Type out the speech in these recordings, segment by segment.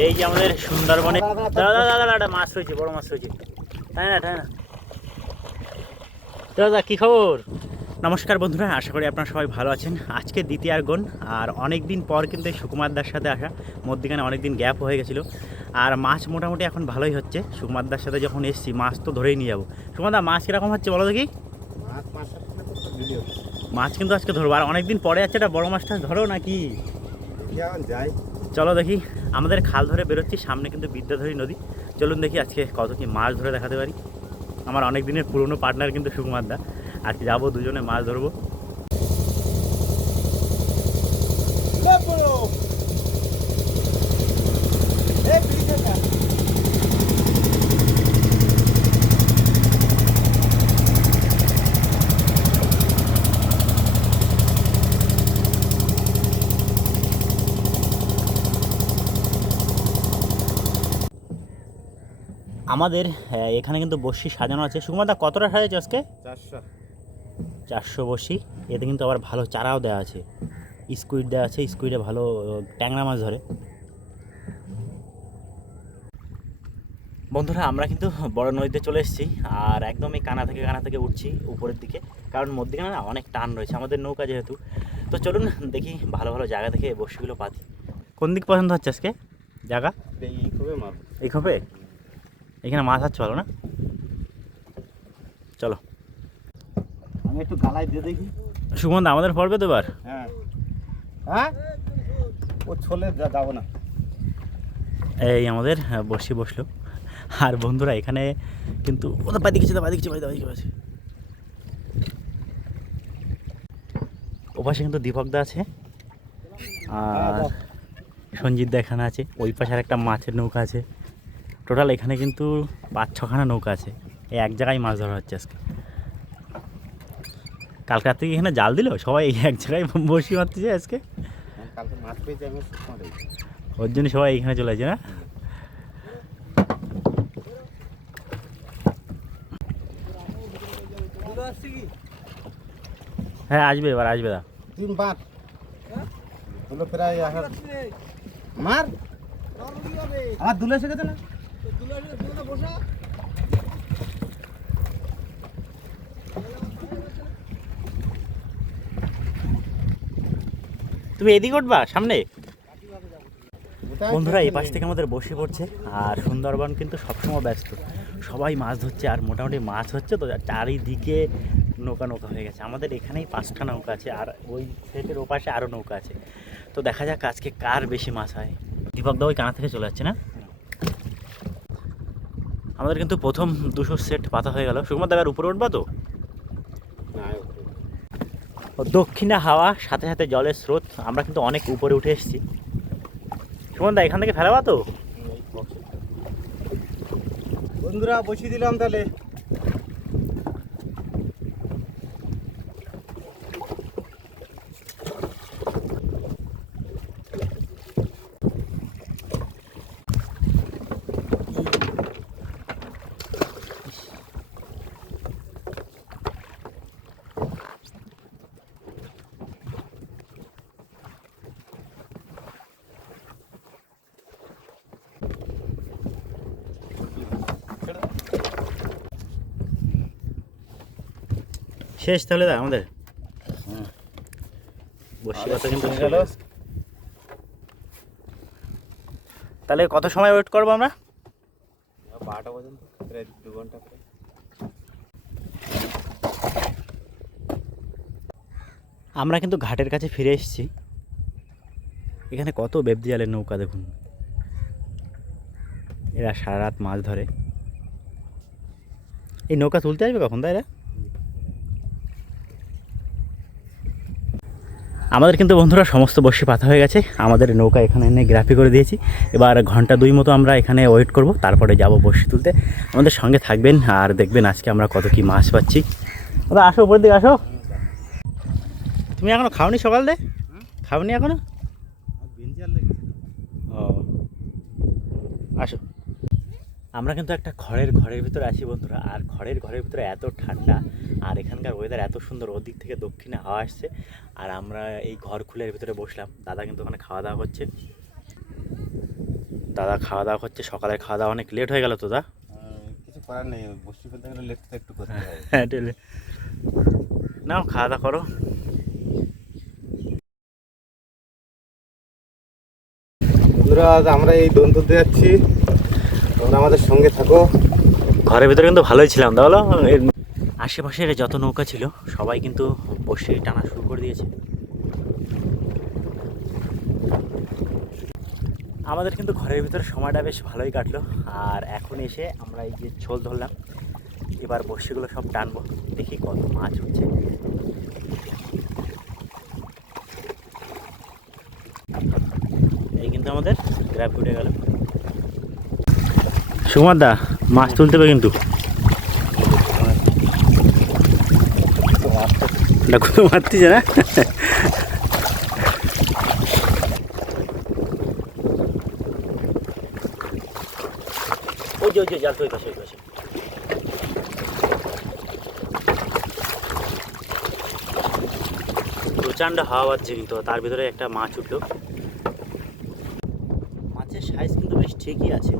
এই যে আমাদের সুন্দরবনে দাদা দাদা দাদা মাছ রয়েছে, বড় মাছ রয়েছে, তাই না তাই না দাদা? কী খবর? নমস্কার বন্ধুরা, আশা করি আপনারা সবাই ভালো আছেন। আজকে দ্বিতীয়ার্গন, আর অনেক দিন পর কিন্তু এই সুকুমারদার সাথে আসা, মধ্যখানে অনেক দিন গ্যাপ হয়ে গেছিলো। আর মাছ মোটামুটি এখন ভালোই হচ্ছে। সুকুমারদার সাথে যখন এসছি মাছ তো ধরেই নিয়ে যাবো। সুকুমারদা, মাছ কীরকম হচ্ছে বলো দেখি? মাছ কিন্তু আজকে ধরবো, আর অনেক দিন পরে আছে। একটা বড় মাছটা ধরো নাকি? যাই, চলো দেখি। আমাদের খাল ধরে বেরোচ্ছি, সামনে কিন্তু বিদ্যাধরী নদী। চলুন দেখি আজকে কত কি মাছ ধরে দেখাতে পারি। আমার অনেক দিনের পুরনো পার্টনার কিন্তু সুকুমারদা। আজকে যাবো, দুজনে মাছ ধরবো। আমাদের এখানে কিন্তু বড়শি সাজানো আছে। সুকুমারদা, কতটা সাজাচ্ছে আজকে? 400 বড়শি। এতে কিন্তু আবার ভালো চারাও দেওয়া আছে, স্কুইড দেওয়া আছে। স্কুইডে ভালো ট্যাংরা মাছ ধরে। বন্ধুরা, আমরা কিন্তু বড় নদীতে চলে এসেছি, আর একদম এই কানা থেকে উঠছি উপরের দিকে, কারণ মধ্যখানে না অনেক টান রয়েছে আমাদের নৌকা যেহেতু। তো চলুন দেখি ভালো ভালো জায়গা থেকে বড়শিগুলো পাতি। কোন দিক পছন্দ হচ্ছে আজকে জায়গা? এই খোপে এখানে মাছ আছে, ভালো না? চলো, আমি একটু গালায় দিয়ে দেখি। সুগন্ধা আমাদের পড়বে তো এবার? হ্যাঁ হ্যাঁ, ও ছোলে যাবো না। এই আমাদের বসি বসলো। আর বন্ধুরা, এখানে কিন্তু ওদের পাই দিচ্ছে ওপাশে কিন্তু দীপকদা আছে, আর সঞ্জিতদা এখানে আছে। ওই পাশে আর একটা মাছের নৌকা আছে। টোটাল এখানে কিন্তু 5-6খানা নৌকা আছে। এই এক জায়গায় মাছ ধরা হচ্ছে আজকে। কালকে রাত থেকে এখানে জাল দিল, সবাই এক জায়গায় বসি মারতেছে আজকে। কালকে মাছ পেয়েছি আমি, ওর জন্য সবাই এখানে চলে আসছে না? হ্যাঁ আসবে, এবার আসবে। দা 3-5 হলো প্রায়। মার আমার দুলে এসে গেছে না? তুমি এদিকে উঠবা সামনে। বন্ধুরা, এই পাশ থেকে আমাদের বসে পড়ছে, আর সুন্দরবন কিন্তু সবসময় ব্যস্ত, সবাই মাছ ধরছে, আর মোটামুটি মাছ হচ্ছে তো চারিদিকে নৌকা হয়ে গেছে। আমাদের এখানেই 5টা নৌকা আছে, আর ওই সেটের ওপাশে আরও নৌকা আছে। তো দেখা যাক আজকে কার বেশি মাছ হয়। দীপকদা ওই কানা থেকে চলে যাচ্ছে না? আমাদের কিন্তু প্রথম 200 সেট পাতা হয়ে গেল। সুকুমার দাবার উপরে উঠবা তো? দক্ষিণা হাওয়া, সাথে সাথে জলের স্রোত, আমরা কিন্তু অনেক উপরে উঠে এসেছি। সুমন দা, এখান থেকে ফেলাবা তো? বন্ধুরা বসিয়ে দিলাম তাহলে। শেষ তাহলে দা আমাদের বসি কথা কিন্তু গেল। তাহলে কত সময় ওয়েট করবো আমরা? 12টা পর্যন্ত, প্রায় 2 ঘন্টা। আমরা কিন্তু ঘাটের কাছে ফিরে এসেছি। এখানে কত বেবদি জালের নৌকা দেখুন, এরা সারা রাত মাছ ধরে। এই নৌকা তুলতে আসবে কখন তাই? আমাদের কিন্তু বন্ধুরা সমস্ত বর্ষি পাতা হয়ে গেছে। আমাদের নৌকা এখানে এনে গ্রাফি করে দিয়েছি। এবার ঘন্টা 2 মতো আমরা এখানে ওয়েট করব, তারপরে যাব বর্ষি তুলতে। আমাদের সঙ্গে থাকবেন আর দেখবেন আজকে আমরা কত কি মাছ পাচ্ছি। দাদা আসো, উপরের দিকে আসো। তুমি এখনো খাওনি? সকাল দে খাওনি এখনো? ও আসো। আমরা কিন্তু একটা ঘরের ভিতরে আছি বন্ধুরা, আর ঘরের ভিতরে এত ঠান্ডা, আর এখানকার ওয়েদার এত সুন্দর। ওদিক থেকে দক্ষিণে হাওয়া আসছে, আর আমরা এই ঘর খুলের ভিতরে বসলাম। দাদা কিন্তু ওখানে খাওয়া দাওয়া করছে। দাদা খাওয়া দাওয়া করছে, সকালের খাওয়া দাওয়া অনেক লেট হয়ে গেল তো দা। কিছু করার নেই, বসে ফেলতে গেলে লেট তো একটু করতে হবে। হ্যাঁ নাও খাওয়া দাওয়া করো। বন্ধুরা, আজ আমরা এই দোন তুলতে যাচ্ছি, তোমরা আমাদের সঙ্গে থাকো। ঘরের ভিতরে কিন্তু ভালোই ছিলাম তা বলো। আশেপাশের যত নৌকা ছিল সবাই কিন্তু বসে টানা শুরু করে দিয়েছে। আমাদের কিন্তু ঘরের ভিতরে সময়টা বেশ ভালোই কাটলো। আর এখন এসে আমরা এই যে ঝোল ধরলাম, এবার বড়শিগুলো সব টানবো, দেখি কত মাছ হচ্ছে। এই কিন্তু আমাদের গ্র্যাব উঠে গেল। সুকুমার দা, মাছ তুলতে হবে কিন্তু। দেখো তো মারতেছে না। ওই যে জাল তো ওই পাশে প্রচণ্ড হাওয়া বাজছে, কিন্তু তার ভিতরে একটা মাছ উঠলো। মাছের সাইজ কিন্তু বেশ ঠিকই আছে।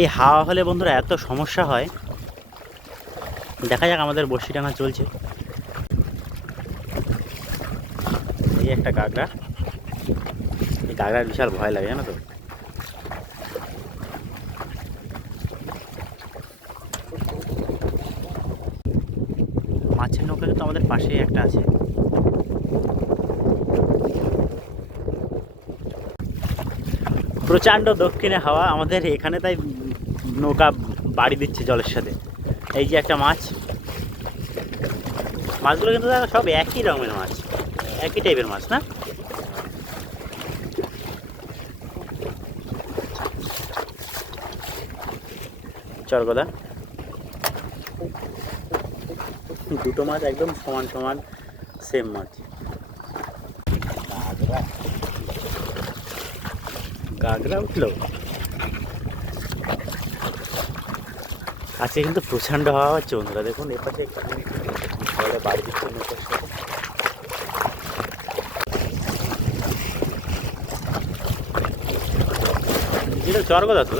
এই হাওয়া হলে বন্ধুরা এত সমস্যা হয়। দেখা যাক, আমাদের বড়শি টানা চলছে। এই একটা কাঁকড়া, এই কাঁকড়ার বিশাল ভয় লাগে জানো তো। মাছের নৌকা কিন্তু আমাদের পাশেই একটা আছে। প্রচণ্ড দক্ষিণে হাওয়া আমাদের এখানে, তাই নৌকা বাড়ি দিচ্ছে জলের সাথে। এই যে একটা মাছ, মাছগুলো কিন্তু সব একই রকমের মাছ, একই টাইপের মাছ না। চরগদা, দুটো মাছ একদম সমান সমান সেম মাছ। গাগরা উঠলো। আজকে কিন্তু প্রচণ্ড হাওয়া হচ্ছে বন্ধুরা, দেখুন এপাশে বাড়ি দিচ্ছে নৌকার সাথে। যেটা চরগদা তো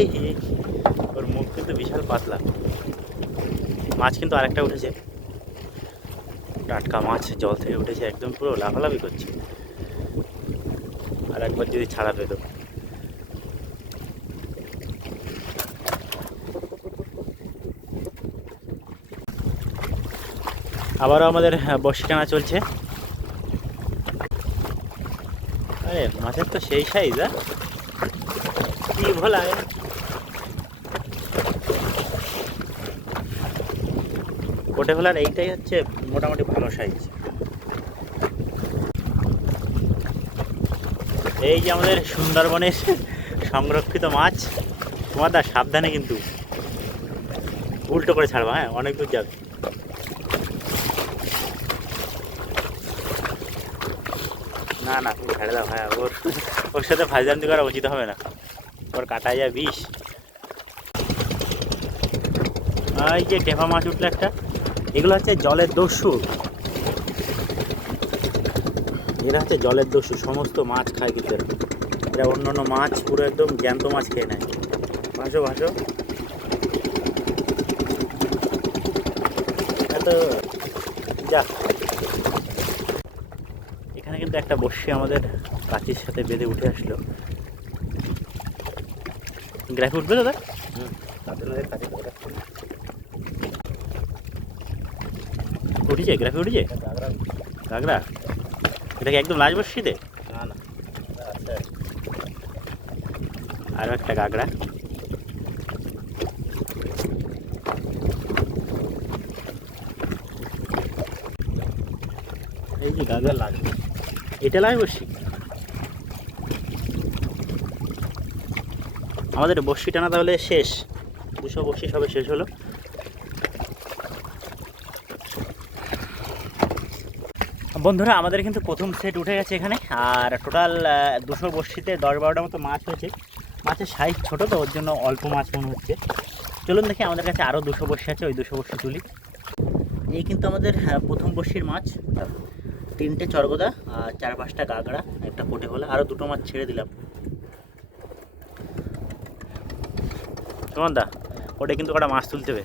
এই ওর মুখ কিন্তু বিশাল পাতলা। মাছ কিন্তু আরেকটা উঠেছে, টাটকা মাছ জল থেকে উঠেছে, একদম পুরো লাফালাফি করছে। আর একবার যদি ছাড়া পেত। আবারও আমাদের বড়শি টানা চলছে। আরে মাছের তো সেই সাইজ, কি ভোলা। কোটে ভোলার এইটাই হচ্ছে মোটামুটি ভালো সাইজ। এই যে আমাদের সুন্দরবনের সংরক্ষিত মাছ। তোমার দা সাবধানে কিন্তু, উল্টো করে ছাড়বা, হ্যাঁ অনেক দূর যাবে। না তুমি ছেড়ে দাও ভাই, ওর সাথে ফাইজলামি করা উচিত হবে না, ওর কাটায় যায় বিষ। এই যে টেপা মাছ উঠলো একটা, এগুলো হচ্ছে জলের দস্যু। এরা হচ্ছে জলের দস্যু, সমস্ত মাছ খায় কিন্তু এরা অন্য অন্য মাছ পুরো একদম জ্যান্ত মাছ খেয়ে নেয়। ভাসো এত যা। এখানে কিন্তু একটা বড়শি আমাদের কাঁচির সাথে বেঁধে উঠে আসলো। গ্রাফে উঠবে দাদা? উঠেছে, গ্রাফে উঠেছে কাঁকড়া। এটা কি একদম লাশ বড়শিতে? না, আরও একটা কাঁকড়া। এই যে কাঁকড়া লাশ, এটা লাশ বড়শি। আমাদের বড়শি টানা তাহলে শেষ, 200 বড়শি সবে শেষ হলো। বন্ধুরা, আমাদের কিন্তু প্রথম সেট উঠে গেছে এখানে। আর টোটাল 200 বড়শিতে 10-12টার মতো মাছ হয়েছে। মাছের সাইজ ছোটো তো, ওর জন্য অল্প মাছ মনে হচ্ছে। চলুন দেখি, আমাদের কাছে আরও 200 বড়শি আছে, ওই 200 বড়শি তুলি। এই কিন্তু আমাদের প্রথম বড়শির মাছ। 3টে চরগোদা আর 4-5টা কাঁকড়া, একটা কোটে হলো, আরও 2টো মাছ ছেড়ে দিলাম। কেমন দা ওটা কিন্তু কটা মাছ তুলতে হবে।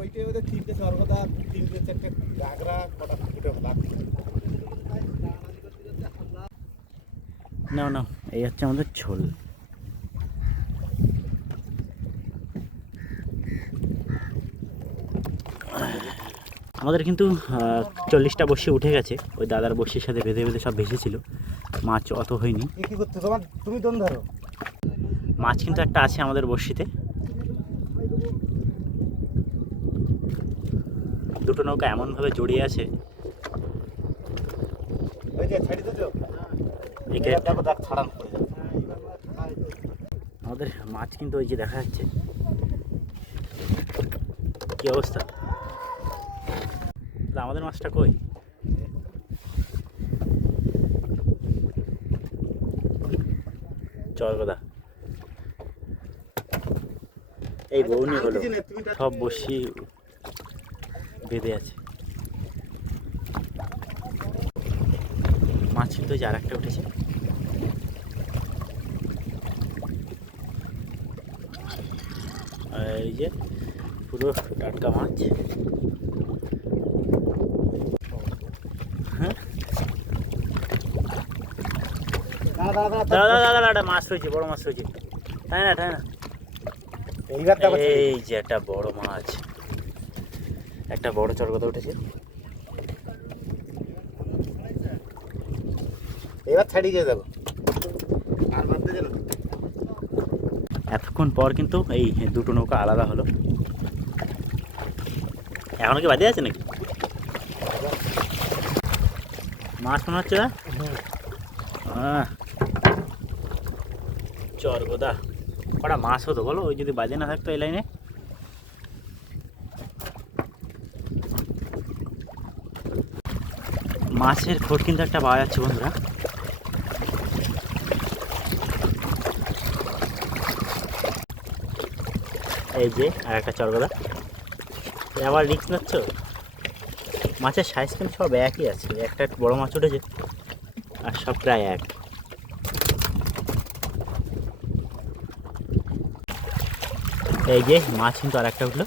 ওইটার মধ্যে 3টে সরগদা, 3-4টে গাগরা, কটা ফুটে ভাত। নাও নাও, এই হচ্ছে আমাদের ঝোল। আমাদের কিন্তু 40টা বড়শি উঠে গেছে, ওই দাদার বড়শির সাথে বেঁধে বেঁধে সব ভেসেছিল, মাছ অত হয়নি। কি করতে তুমি দোন ধরো। মাছ কিন্তু একটা আছে আমাদের বড়শিতে। দুটো নৌকা এমনভাবে জড়িয়ে আছে, ওই যে ছাড়ি দিছো একে দেখো দেখ ছাড়ান পড়ে যাবে। আমাদের মাছ কিন্তু ওই যে দেখা যাচ্ছে। কি অবস্থা, আমাদের মাছটা কই? চরগোদা এই বউনি হলো, সব বসি বেঁধে আছে। মাছ কিন্তু আর একটা উঠেছে। এই যে পুরো টাটকা মাছ। হ্যাঁ দাদা দাদা দাদা মাছ রয়েছে, বড় মাছ রয়েছে। তাই না তাই না, এইবার দেখো এই যে একটা বড় মাছ, একটা বড় চরগোদা উঠেছে। এবার ছাড়িয়ে দিয়ে দেখো আর বাদ দিয়ে না। এতক্ষণ পর কিন্তু এই দুটো নৌকা আলাদা হলো। এখনো কি বাদে আছে নাকি মাছ মনে হচ্ছে না? চরগোদা কটা মাছ হতো বলো, ওই যদি বাজে না থাকতো এই লাইনে। মাছের খোট কিন্তু একটা পাওয়া যাচ্ছে বন্ধুরা। এই যে আর একটা চরগোদা, আবার রিস্ক নিচ্ছ। মাছের সাইজ কিন্তু সব একই আছে, একটা বড় মাছ উঠেছে আর সব প্রায় এক। এই যে মাছ কিন্তু আর একটা উঠলো,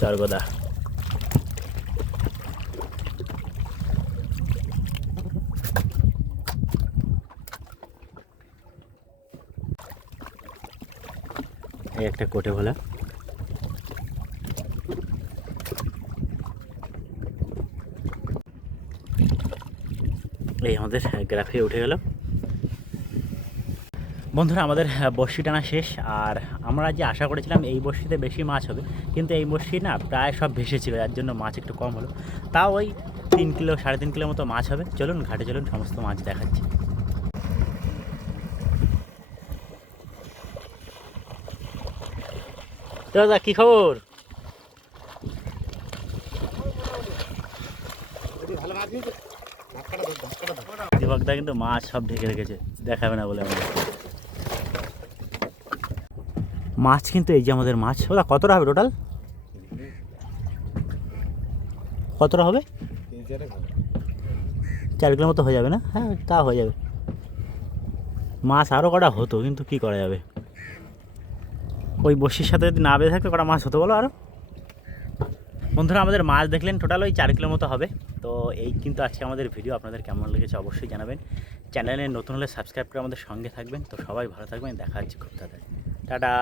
চরগোদা। এই একটা কোটে ভোলা। এই আমাদের গ্রাফে উঠে গেল বন্ধুরা। আমাদের বড়শি টানা শেষ, আর আমরা যে আশা করেছিলাম এই বড়শিতে বেশি মাছ হবে, কিন্তু এই বড়শি না প্রায় সব ভেসেছিল, যার জন্য মাছ একটু কম হলো। তাও ওই 3 কিলো 3.5 কিলো মতো মাছ হবে। চলুন ঘাটে চলুন, সমস্ত মাছ দেখাচ্ছি। দাদা কি খবর? ভালো মাছ নিয়েছে, দীপকদা কিন্তু মাছ সব ঢেকে রেখেছে, দেখাবে না বলে আমাদের। মাছ কিন্তু এই যে আমাদের মাছ, ওরা কতটা হবে টোটাল? কতটা হবে? 4 কিলো মতো হয়ে যাবে না? হ্যাঁ তা হয়ে যাবে। মাছ আরও কটা হতো, কিন্তু কি করা যাবে, ওই বড়শির সাথে যদি না বেঁধে থাকতো কটা মাছ হতো বলো আরও। বন্ধুরা আমাদের মাছ দেখলেন, টোটাল ওই 4 কিলো মতো হবে। তো এই কিন্তু আজকে আমাদের ভিডিও, আপনাদের কেমন লেগেছে অবশ্যই জানাবেন। চ্যানেলে নতুন হলে সাবস্ক্রাইব করে আমাদের সঙ্গে থাকবেন। তো সবাই ভালো থাকবেন, দেখা হচ্ছে খুব তাড়াতাড়ি। টাটা।